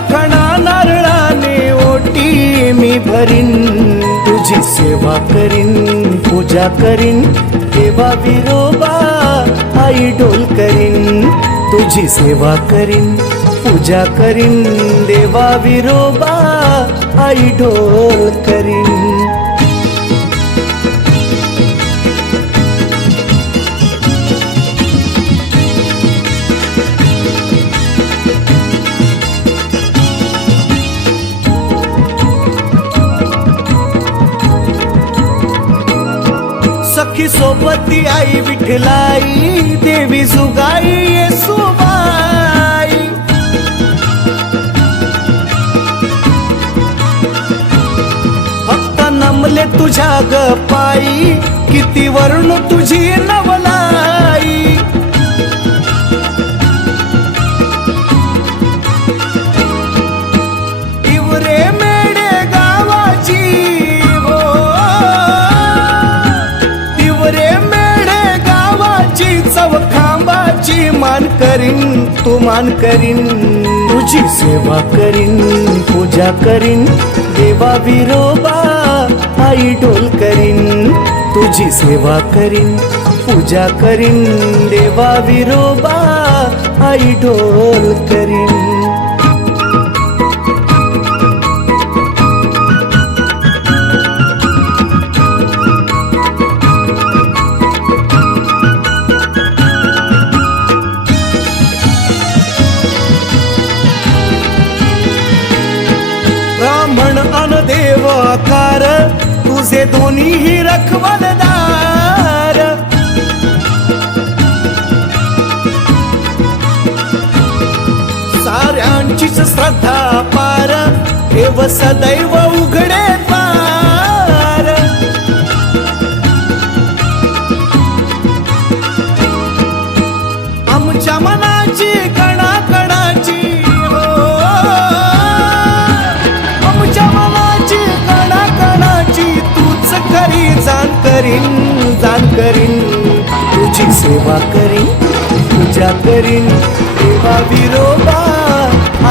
माखणा नारळाने ओटी मी भरीन. तुझी सेवा करीन पूजा करीन. देवा विरोबा आई डोल करीन. तुझी सेवा करीन पूजा करीन. देवा विरोबा आई डोल करीन. सखी सोबती आई विठलाई देवी सुगाई येसुबाई फक्त नमले तुझ्या ग पायी किती वर्ण तुझी नवला करीन तू मान करीन तुझी सेवा करीन पूजा करीन देवा विरोबा आई ढोल करीन तुझी सेवा करीन पूजा करीन देवा विरोबा आई ढोल करीन. असे दोन्हीही रखवलदार साऱ्यांचीच श्रद्धा पार देव सदैव उघडे करीन जाण करीन तुझी सेवा करीन पूजा करीन देवा विरोबा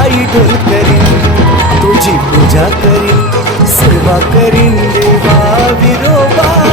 आई ढोल करीन तुझी पूजा करीन सेवा करीन देवा विरोबा.